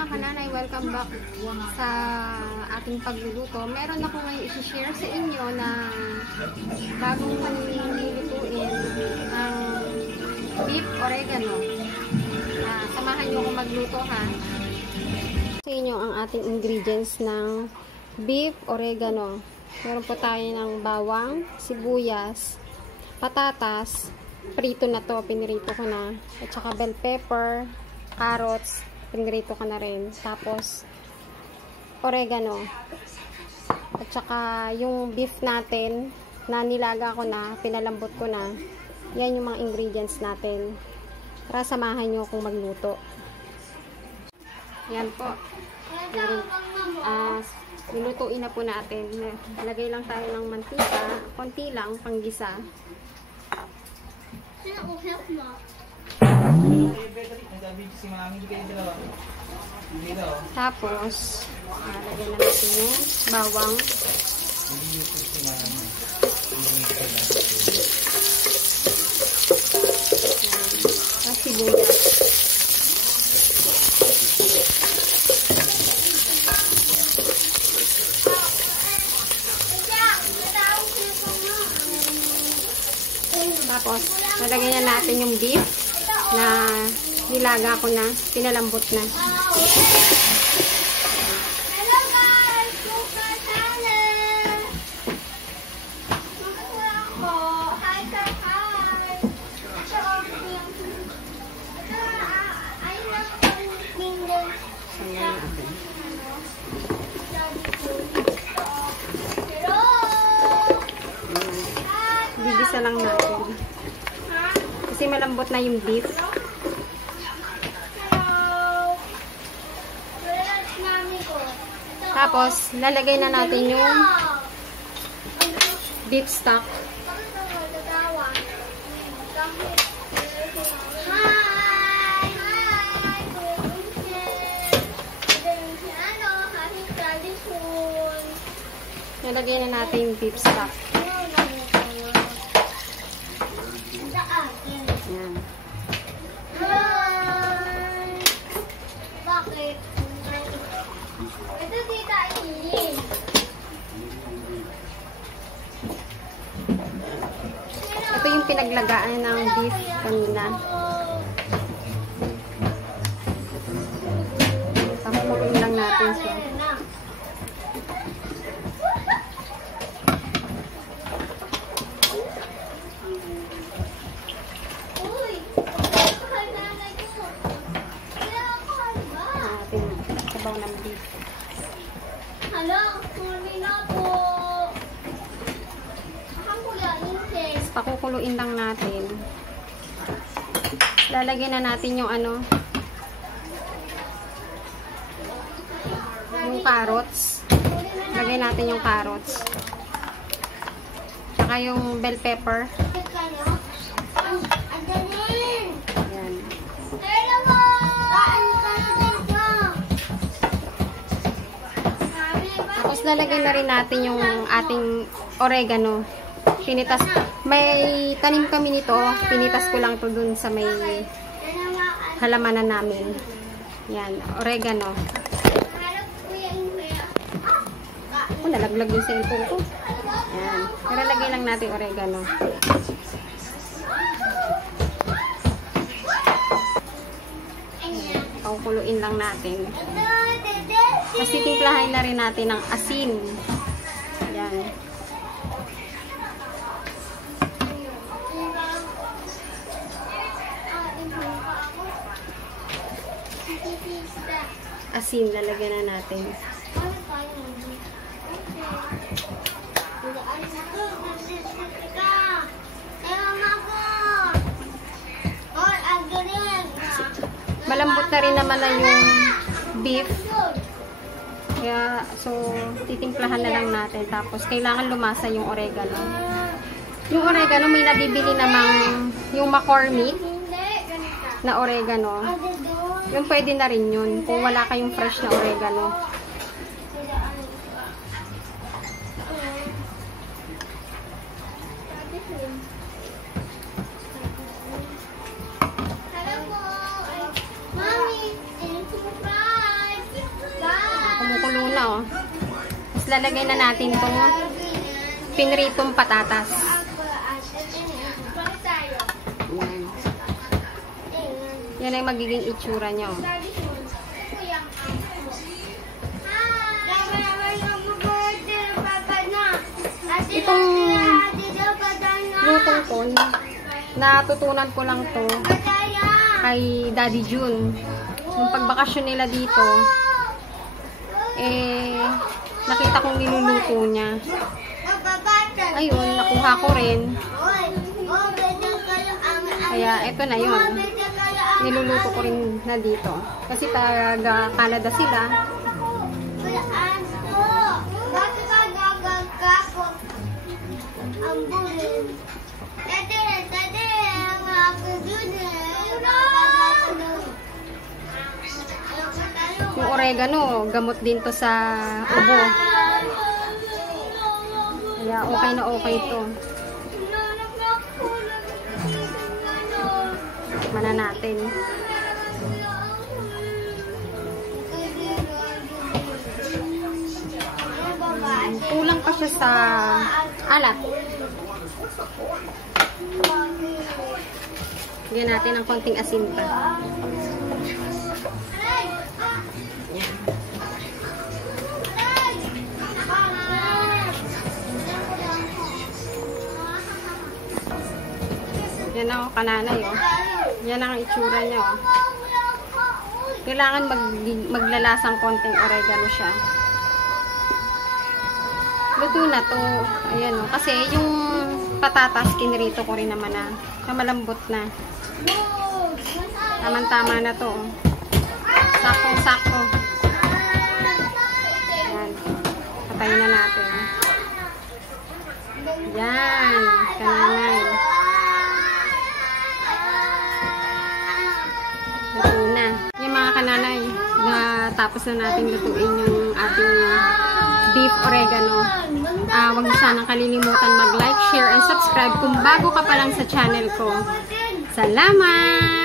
mga kananay, welcome back sa ating pagluluto. Meron ako ngayon i-share sa inyo na bagong nilulutuin ang beef oregano. Samahan nyo akong magluto ha. Sa inyo ang ating ingredients ng beef oregano. Meron po tayo ng bawang, sibuyas, patatas, prito na to, pinirito ko na, at saka bell pepper, carrots, pinirito ko na rin. Tapos, oregano. At saka, yung beef natin, na nilaga ko na, pinalambot ko na. Yan yung mga ingredients natin. Para samahan nyo akong magluto. Yan po. Nilutuin na po natin. Lagay lang tayo ng mantika. Konti lang, panggisa. Tapos, lagyan na natin yung bawang. At sibuyas. Tapos, lalagyan na natin yung beef na nilaga ko na, pinalambot na. Hello guys! Suka salad! Magkakula ako. Hi ka, hi! Ayun lang ang fingers. Bibisa lang natin. Kasi malambot na yung beef. Tapos, lalagay na natin yung beef stock. Lalagay na natin yung beef stock. Yan. Bakit? Ito tita Eileen. Ito yung pinaglagaan ng beef kanina. Pakukulong lang natin siya. Sabaw ng beef. Hello, sorry na po. Akang kuya, Inces. Pakukuluin lang natin. Lalagyan na natin yung ano, yung carrots. Lagyan natin yung carrots. Tsaka yung bell pepper. Yan. Hello po! Tapos lalagyan na rin natin yung ating oregano. Pinitas, may tanim kami nito, pinitas ko lang to dun sa may halamanan namin. Yan, oregano. Nalaglag yung cellphone ko. Yan, nalalagay lang natin oregano. Pakukuluin lang natin. Tapos titimplahin na rin natin ng asin. Yan. Asin, lalagyan na natin. Malambot na rin naman na yung beef. Kaya, so, titimplahan na lang natin. Tapos, kailangan lumasa yung oregano. Yung oregano, may nabibili namang yung McCormick na oregano. Yung pwede na rin yun. Kung wala kayong fresh na oregano. Hello po! Mommy, and surprise! lalagay na natin itong pinritong patatas. Yan. Yan ay magiging itsura niya. Itong lutong ko, natutunan ko lang to kay Daddy June. Yung pagbakasyon nila dito, nakita kong niluluto niya. Ayun, nakuha ko rin. Kaya, eto na yun. Niluluto ko rin na dito. Kasi taga Canada sila. Yung oregano, gamot din to sa ubo. Kaya okay na okay to. Mana natin. Kulang pa siya sa alat. Lagyan natin ng konting asin pa. Yan. Yan ako kananay, oh. Yan ang itsura niya, oh. Kailangan maglalasang konting oregano siya. Luto na to. Ayan, oh. Kasi yung patatas, kinrito ko rin naman na malambot na. Tama-tama na to, oh. Sakto-sakto. Ayan. Patayin na natin. Yan. Kananay. Luto na. Yung mga kananay, tapos na natin lutuin yung ating beef oregano. Huwag niyo sanang kalilimutan mag-like, share, and subscribe kung bago ka pa lang sa channel ko. Salamat!